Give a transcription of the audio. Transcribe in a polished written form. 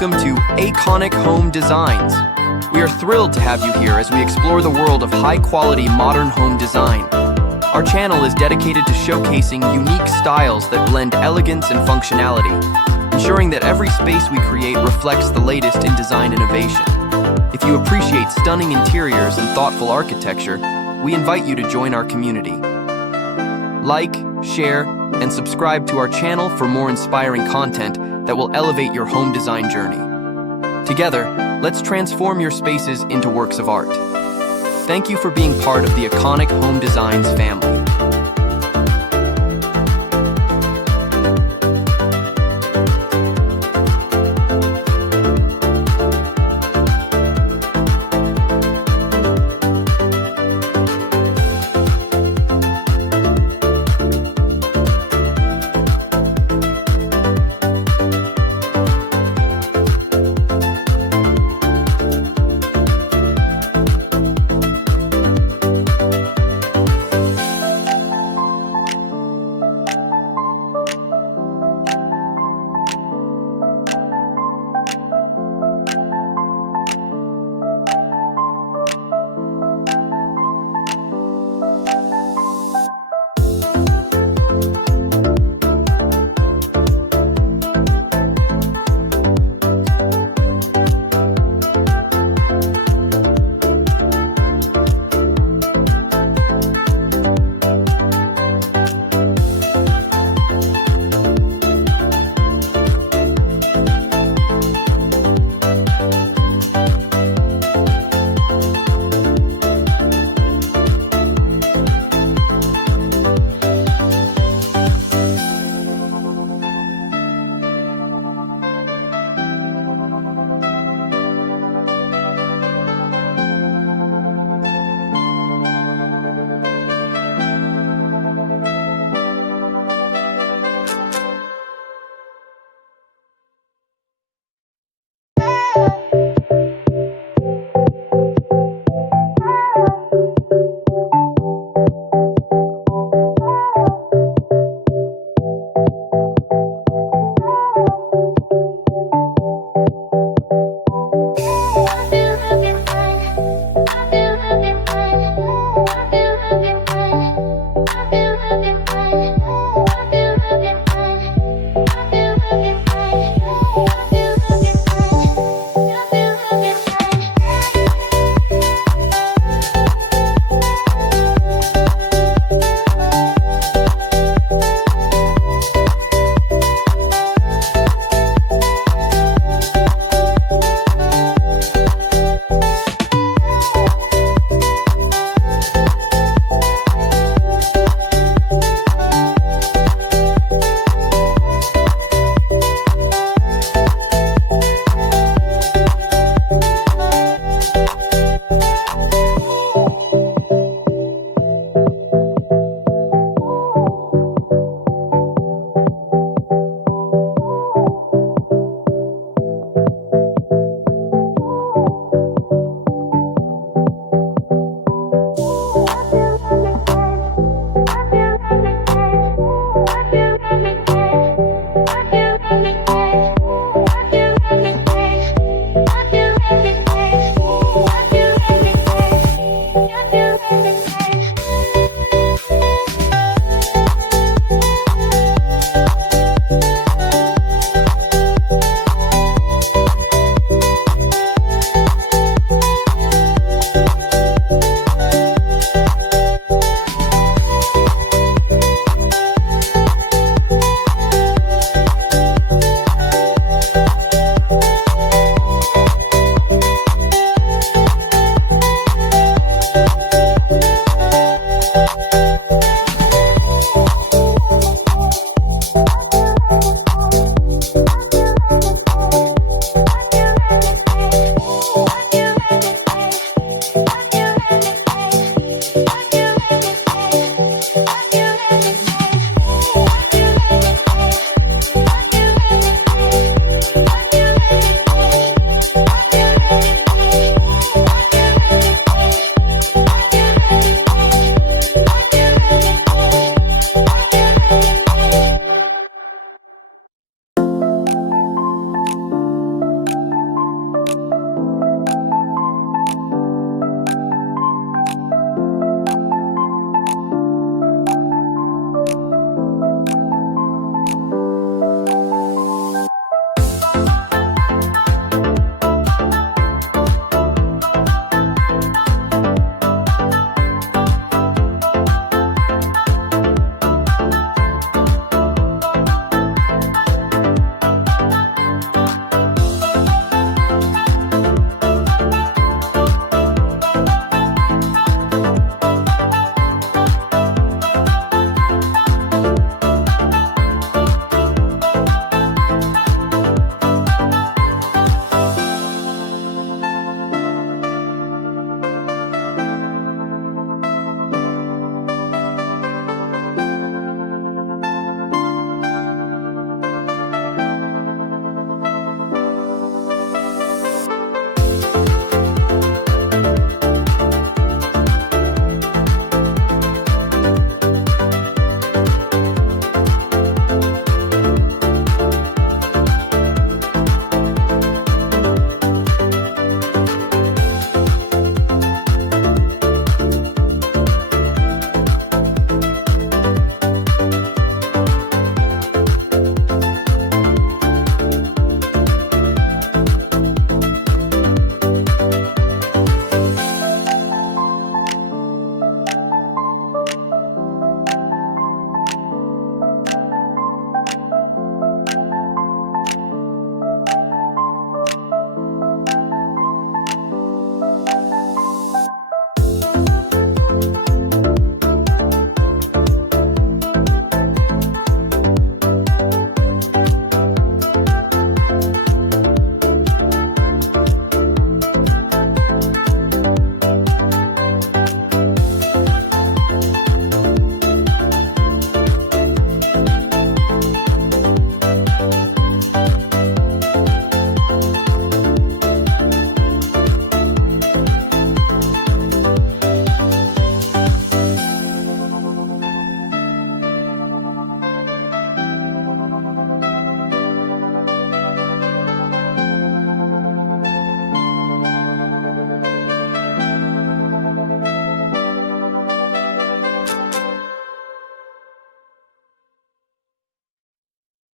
welcome to Iconic Home Designs. We are thrilled to have you here as we explore the world of high-quality modern home design. Our channel is dedicated to showcasing unique styles that blend elegance and functionality, ensuring that every space we create reflects the latest in design innovation. If you appreciate stunning interiors and thoughtful architecture, we invite you to join our community. Like, share, and subscribe to our channel for more inspiring content that will elevate your home design journey. Together, let's transform your spaces into works of art. Thank you for being part of the Iconic Home Designs family.